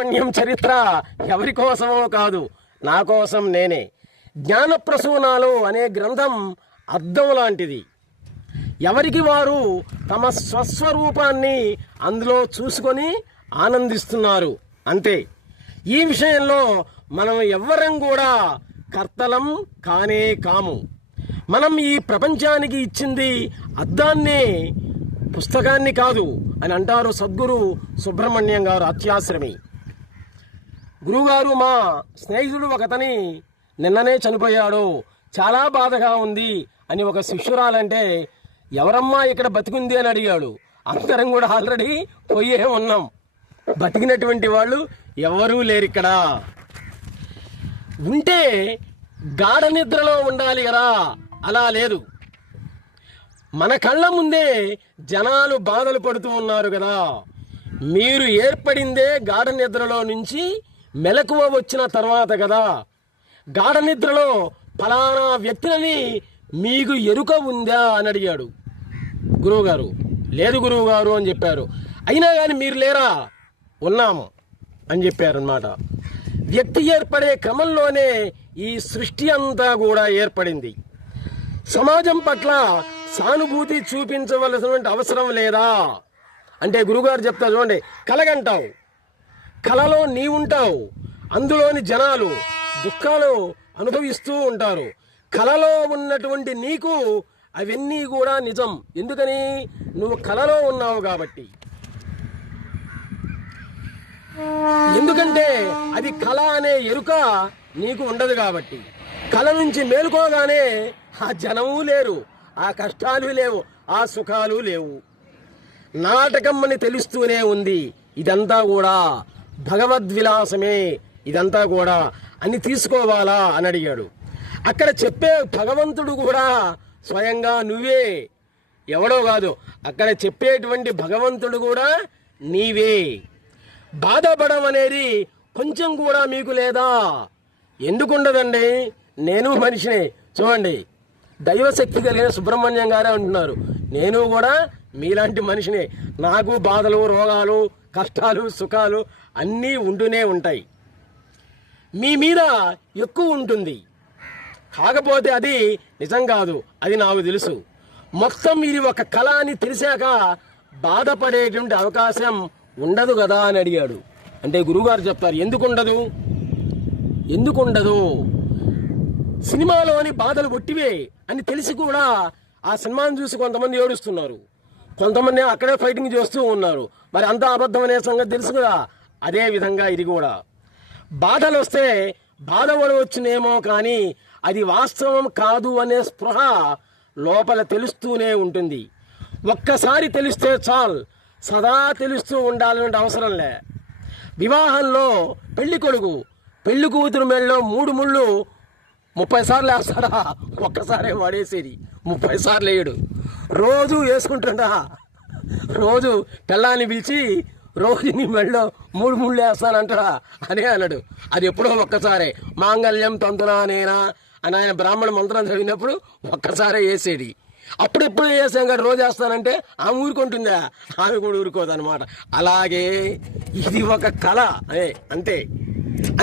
సుబ్రహ్మణ్యం చరిత్ర ఎవరి కోసమో కాదు, నా కోసం నేనే. జ్ఞానప్రసూనాలు అనే గ్రంథం అద్దం లాంటిది. ఎవరికి వారు తమ స్వస్వరూపాన్ని అందులో చూసుకొని ఆనందిస్తున్నారు అంతే. ఈ విషయంలో మనం ఎవ్వరం కూడా కర్తలం కానే కాము. మనం ఈ ప్రపంచానికి ఇచ్చింది అద్దాన్ని, పుస్తకాన్ని కాదు అని అంటారు సద్గురు సుబ్రహ్మణ్యం గారు, అత్యాశ్రమి. గురువుగారు, మా స్నేహితుడు ఒకతని నిన్ననే చనిపోయాడు, చాలా బాధగా ఉంది అని ఒక శిష్యురాలంటే, ఎవరమ్మా ఇక్కడ బతికింది అని అడిగాడు. అందరం కూడా ఆల్రెడీ పోయే ఉన్నాం, బతికినటువంటి వాళ్ళు ఎవరూ లేరు ఇక్కడ. ఉంటే గాఢ నిద్రలో ఉండాలి కదా, అలా లేదు. మన కళ్ళ ముందే జనాలు బాధలు పడుతూ ఉన్నారు కదా. మీరు ఏర్పడిందే గాఢ నిద్రలో నుంచి మెలకువ వచ్చిన తర్వాత కదా. గాఢ నిద్రలో ఫలానా వ్యక్తులని మీకు ఎరుక ఉందా అని అడిగాడు గురువుగారు. లేదు గురువుగారు అని చెప్పారు. అయినా కానీ మీరు లేరా? ఉన్నాము అని చెప్పారన్నమాట. వ్యక్తి ఏర్పడే క్రమంలోనే ఈ సృష్టి అంతా కూడా ఏర్పడింది. సమాజం పట్ల సానుభూతి చూపించవలసినటువంటి అవసరం లేదా అంటే గురుగారు చెప్తా చూడండి, కలగంటావు, కలలో నీవుంటావు, అందులోని జనాలు దుఃఖాలు అనుభవిస్తూ ఉంటారు. కలలో ఉన్నటువంటి నీకు అవన్నీ కూడా నిజం. ఎందుకని? నువ్వు కలలో ఉన్నావు కాబట్టి. ఎందుకంటే అది కళ అనే ఎరుక నీకు ఉండదు కాబట్టి. కళ నుంచి మేలుకోగానే ఆ జనము లేరు, ఆ కష్టాలు లేవు, ఆ సుఖాలు లేవు. నాటకం అని తెలుస్తూనే ఉంది. ఇదంతా కూడా భగవద్విలాసమే, ఇదంతా కూడా అని తీసుకోవాలా అని అడిగాడు. అక్కడ చెప్పే భగవంతుడు కూడా స్వయంగా నువ్వే, ఎవడో కాదు. అక్కడ చెప్పేటువంటి భగవంతుడు కూడా నీవే. బాధపడడం అనేది కొంచెం కూడా మీకు లేదా? ఎందుకుండదండి? నేను మనిషినే. చూడండి, దైవశక్తి కలిగిన సుబ్రహ్మణ్యం గారే అంటున్నారు, నేను కూడా మీలాంటి మనిషినే. నాకు బాధలు, రోగాలు, కష్టాలు, సుఖాలు అన్నీ ఉంటూనే ఉంటాయి. మీ మీద ఎక్కువ ఉంటుంది, కాకపోతే అది నిజం కాదు, అది నాకు తెలుసు. మొత్తం ఇది ఒక కళ అని తెలిసాక బాధపడేటువంటి అవకాశం ఉండదు కదా అని అడిగాడు. అంటే గురువుగారు చెప్తారు, ఎందుకుండదు? ఎందుకుండదు? సినిమాలోని బాధలు ఒట్టివే అని తెలిసి కూడా ఆ సినిమాను చూసి కొంతమంది ఏడుస్తున్నారు, కొంతమంది అక్కడే ఫైటింగ్ చేస్తూ ఉన్నారు. మరి అంతా అబద్ధం అనే సంగతి తెలుసు కదా. అదే విధంగా ఇది కూడా బాధలు వస్తే బాధపడవచ్చునేమో కానీ అది వాస్తవం కాదు అనే స్పృహ లోపల తెలుస్తూనే ఉంటుంది. ఒక్కసారి తెలిస్తే చాలు, సదా తెలుస్తూ ఉండాలనే అవసరం లే. వివాహంలో పెళ్లి కొడుకు పెళ్లి కూతురు మెళ్ళలో 3 ముళ్ళు 30 సార్లు వేస్తాడా? ఒక్కసారే వాడేసేది 30 సార్లు వేయడు. రోజు వేసుకుంటున్నా, రోజు పిల్లాన్ని పిలిచి రోజు నీ మెళ్ళలో 3 ముళ్ళు వేస్తానంటాడా అనే అన్నాడు. అది ఎప్పుడో ఒక్కసారే. మాంగళ్యం తంతునా నేనా అని ఆయన బ్రాహ్మణ మంత్రం చదివినప్పుడు ఒక్కసారే వేసేది. అప్పుడెప్పుడు వేసాం కదా రోజు వేస్తానంటే ఆమె ఊరుకుంటుందా? ఆమె కూడా ఊరుకోదన్నమాట. అలాగే ఇది ఒక కళ అంతే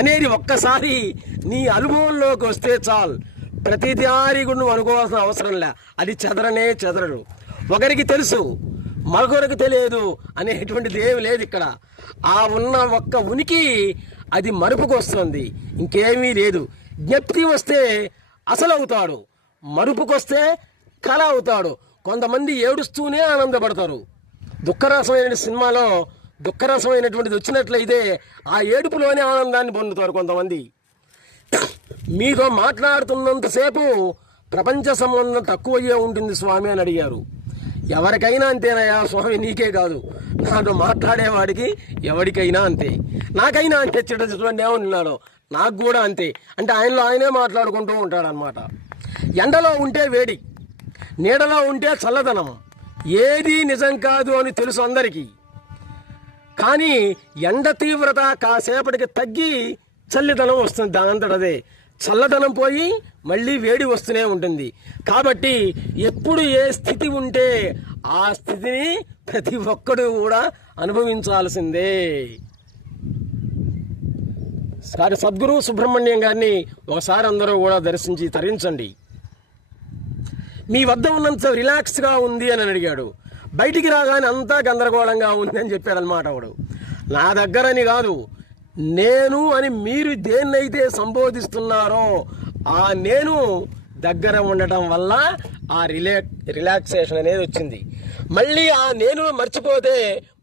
అనేది ఒక్కసారి నీ అనుభవంలోకి వస్తే చాలు. ప్రతిదారి కూడా నువ్వు అనుకోవాల్సిన అవసరం లే. అది చెదరనే చెదరడు. ఒకరికి తెలుసు, మరొకరికి తెలియదు అనేటువంటిది ఏమి లేదు ఇక్కడ. ఆ ఉన్న ఒక్క ఉనికి అది మరుపుకు వస్తుంది, ఇంకేమీ లేదు. జ్ఞప్తి వస్తే అసలు అవుతాడు, మరుపుకొస్తే కళ అవుతాడు. కొంతమంది ఏడుస్తూనే ఆనందపడతారు. దుఃఖరసమైన సినిమాలో దుఃఖరసమైనటువంటిది వచ్చినట్లయితే ఆ ఏడుపులోనే ఆనందాన్ని పొందుతారు కొంతమంది. మీతో మాట్లాడుతున్నంతసేపు ప్రపంచ సంబంధం తక్కువయ్యే ఉంటుంది స్వామి అని అడిగారు. ఎవరికైనా అంతేనయ్యా స్వామి, నీకే కాదు, నాతో మాట్లాడేవాడికి ఎవరికైనా అంతే. నాకైనా అంతే. చూడండి ఏమంటున్నాడో, నాకు కూడా అంతే. అంటే ఆయనలో ఆయనే మాట్లాడుకుంటూ ఉంటాడు అనమాట. ఎండలో ఉంటే వేడి, నీడలో ఉంటే చల్లదనం. ఏది నిజం కాదు అని తెలుసు అందరికీ. కానీ ఎండ తీవ్రత కాసేపటికి తగ్గి చల్లిదనం వస్తుంది, దానంతటదే. చల్లదనం పోయి మళ్ళీ వేడి వస్తూనే ఉంటుంది. కాబట్టి ఎప్పుడు ఏ స్థితి ఉంటే ఆ స్థితిని ప్రతి ఒక్కడు కూడా అనుభవించాల్సిందే. సద్గురు సుబ్రహ్మణ్యం గారిని ఒకసారి అందరూ కూడా దర్శించి తరించండి. మీ వద్ద ఉన్నంత రిలాక్స్గా ఉంది అని అడిగాడు. బయటికి రాగానే అంతా గందరగోళంగా ఉంది అని చెప్పాడు అనమాట. వాడు నా దగ్గరని కాదు, నేను అని మీరు దేన్నైతే సంబోధిస్తున్నారో ఆ నేను దగ్గర ఉండటం వల్ల ఆ రిలాక్సేషన్ అనేది వచ్చింది. మళ్ళీ ఆ నేను మర్చిపోతే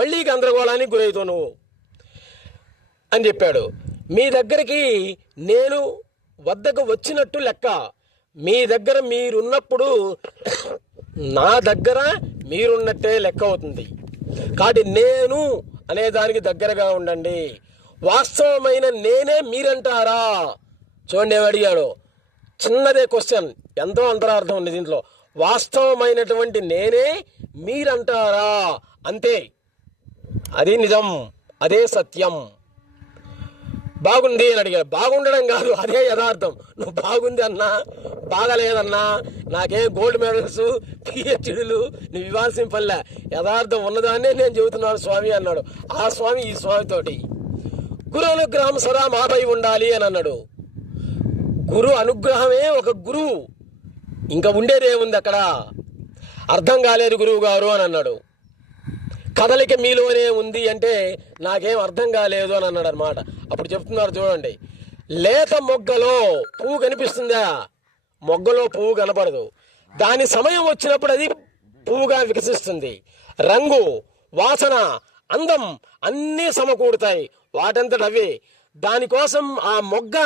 మళ్ళీ గందరగోళానికి గురవుతావు నువ్వు అని చెప్పాడు. మీ దగ్గరికి నేను వద్దకు వచ్చినట్టు లెక్క. మీ దగ్గర మీరున్నప్పుడు నా దగ్గర మీరున్నట్టే లెక్క అవుతుంది. కాబట్టి నేను అనే దానికి దగ్గరగా ఉండండి. వాస్తవమైన నేనే మీరంటారా? చూడండి ఏమి అడిగాడు. చిన్నదే క్వశ్చన్, ఎంతో అంతరార్థం ఉంది దీంట్లో. వాస్తవమైనటువంటి నేనే మీరంటారా? అంతే, అది నిజం, అదే సత్యం. బాగుంది అని అడిగాడు. బాగుండడం కాదు, అదే యథార్థం. నువ్వు బాగుంది అన్నా బాగలేదన్నా నాకేం గోల్డ్ మెడల్స్ పిహెచ్డీలు నువ్వు ఇవ్వాల్సిన పనిలే, యథార్థం ఉన్నదాన్నే నేను చెబుతున్నాను స్వామి అన్నాడు. ఆ స్వామి ఈ స్వామితోటి గురు అనుగ్రహం సదా మాపై ఉండాలి అని అన్నాడు. గురు అనుగ్రహమే ఒక గురువు, ఇంకా ఉండేదేముంది అక్కడ? అర్థం కాలేదు గురువు గారు అని అన్నాడు. కదలిక మీలోనే ఉంది అంటే నాకేం అర్థం కాలేదు అని అన్నాడు అనమాట. అప్పుడు చెప్తున్నారు చూడండి, లేత మొగ్గలో పువ్వు కనిపిస్తుందా? మొగ్గలో పువ్వు కనపడదు. దాని సమయం వచ్చినప్పుడు అది పువ్వుగా వికసిస్తుంది. రంగు, వాసన, అందం అన్నీ సమకూడతాయి వాటంతటవే. దానికోసం ఆ మొగ్గ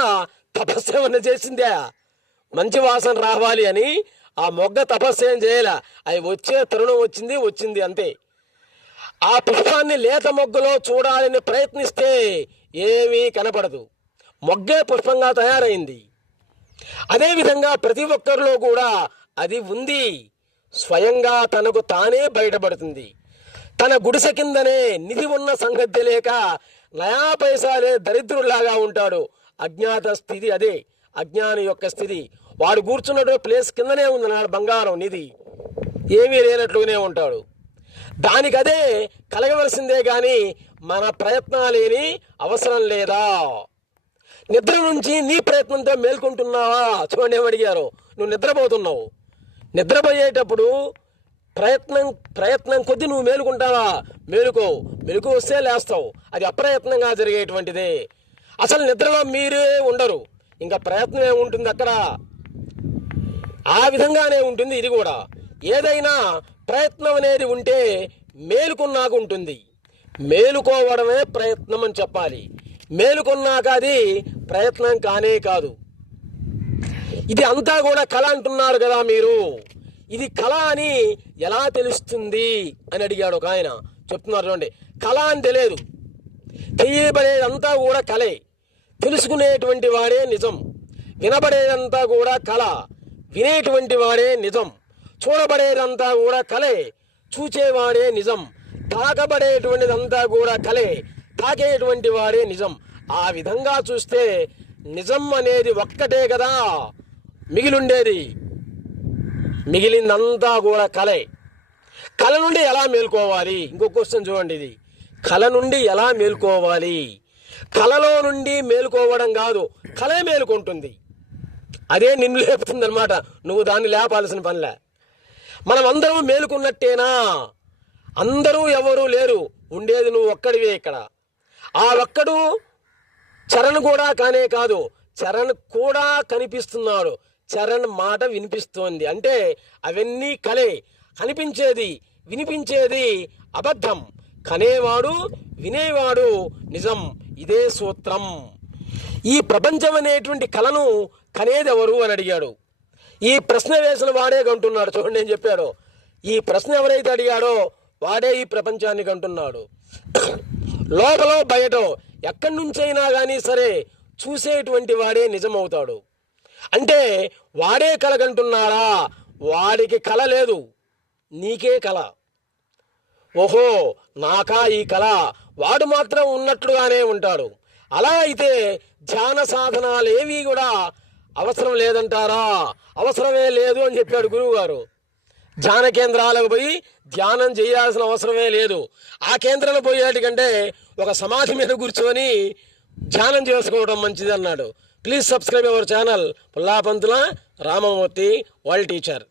తపస్సేమన్నా చేసిందా? మంచి వాసన రావాలి అని ఆ మొగ్గ తపస్సేం చేయాల. అవి వచ్చే తరుణం వచ్చింది అంతే. ఆ పుష్పాన్ని లేత మొగ్గలో చూడాలని ప్రయత్నిస్తే ఏమీ కనపడదు, మొగ్గే పుష్పంగా తయారైంది. అదేవిధంగా ప్రతి ఒక్కరిలో కూడా అది ఉంది, స్వయంగా తనకు తానే బయటపడుతుంది. తన గుడిసె కిందనే నిధి ఉన్న సంగతి లేక నయా పైసాలే దరిద్రులాగా ఉంటాడు. అజ్ఞాత స్థితి అదే, అజ్ఞాని యొక్క స్థితి. వాడు కూర్చున్నట్టు ప్లేస్ కిందనే ఉంది నా బంగారం నిధి, ఏమీ లేనట్లుగానే ఉంటాడు. దానికదే కలగవలసిందే కానీ మన ప్రయత్నాలేని అవసరం లేదా? నిద్ర నుంచి నీ ప్రయత్నంతో మేల్కొంటున్నావా? చూడండి ఏమడిగారు. నువ్వు నిద్రపోతున్నావు, నిద్రపోయేటప్పుడు ప్రయత్నం కొద్దీ నువ్వు మేలుకుంటావా? మెలకు వస్తే లేస్తావు, అది అప్రయత్నంగా జరిగేటువంటిదే. అసలు నిద్రలో మీరే ఉండరు, ఇంకా ప్రయత్నం ఏముంటుంది అక్కడ? ఆ విధంగానే ఉంటుంది ఇది కూడా. ఏదైనా ప్రయత్నం అనేది ఉంటే మేలుకున్నాక ఉంటుంది. మేలుకోవడమే ప్రయత్నం అని చెప్పాలి. మేలుకున్నాక అది ప్రయత్నం కానే కాదు. ఇది అంతా కూడా కళ అంటున్నారు కదా మీరు, ఇది కళ అని ఎలా తెలుస్తుంది అని అడిగాడు ఒక ఆయన. చెప్తున్నారు చూడండి, కళ అని తెలియదు, తెలియబడేదంతా కూడా కళే. తెలుసుకునేటువంటి వాడే నిజం. వినబడేదంతా కూడా కళ, వినేటువంటి వాడే నిజం. చూడబడేదంతా కూడా కళే, చూచేవాడే నిజం. తాకబడేటువంటిదంతా కూడా కళే, తాకేటువంటి వాడే నిజం. ఆ విధంగా చూస్తే నిజం అనేది ఒక్కటే కదా మిగిలిండేది, మిగిలిందంతా కూడా కళే. కళ నుండి ఎలా మేల్కోవాలి? ఇంకో క్వశ్చన్ చూడండి, ఇది కళ నుండి ఎలా మేల్కోవాలి? కళలో నుండి మేల్కోవడం కాదు, కళే మేలుకుంటుంది, అదే నిన్ను లేపుతుంది అనమాట. నువ్వు దాన్ని లేపాల్సిన పనిలే. మనం అందరం మేలుకున్నట్టేనా? అందరూ ఎవరూ లేరు, ఉండేది నువ్వు ఒక్కడివే ఇక్కడ. ఆ ఒక్కడు చరణ్ కూడా కానే కాదు, చరణ్ కూడా కనిపిస్తున్నాడు, చరణ్ మాట వినిపిస్తోంది. అంటే అవన్నీ కలే. కనిపించేది వినిపించేది అబద్ధం, కనేవాడు వినేవాడు నిజం. ఇదే సూత్రం. ఈ ప్రపంచం అనేటువంటి కళను కనేది ఎవరు అని అడిగాడు. ఈ ప్రశ్న వేసిన వాడే కంటున్నాడు. చూడండి ఏం చెప్పాడు. ఈ ప్రశ్న ఎవరైతే అడిగాడో వాడే ఈ ప్రపంచాన్ని కంటున్నాడు. లోపల బయట ఎక్కడి నుంచైనా కానీ సరే చూసేటువంటి వాడే నిజమవుతాడు. అంటే వాడే కళ కంటున్నాడా? వాడికి కళ లేదు, నీకే కళ. ఓహో నాకా ఈ కళ, వాడు మాత్రం ఉన్నట్లుగానే ఉంటాడు. అలా అయితే ధ్యాన సాధనాలు ఏవి కూడా అవసరం లేదంటారా? అవసరమే లేదు అని చెప్పాడు గురువు గారు. ధ్యాన కేంద్రాలకు పోయి ధ్యానం చేయాల్సిన అవసరమే లేదు. ఆ కేంద్రంలో పోయేటికంటే ఒక సమాధి మీద కూర్చొని ధ్యానం చేసుకోవడం మంచిది అన్నాడు. Please subscribe our channel Pullapantula Ramamurthy world teacher.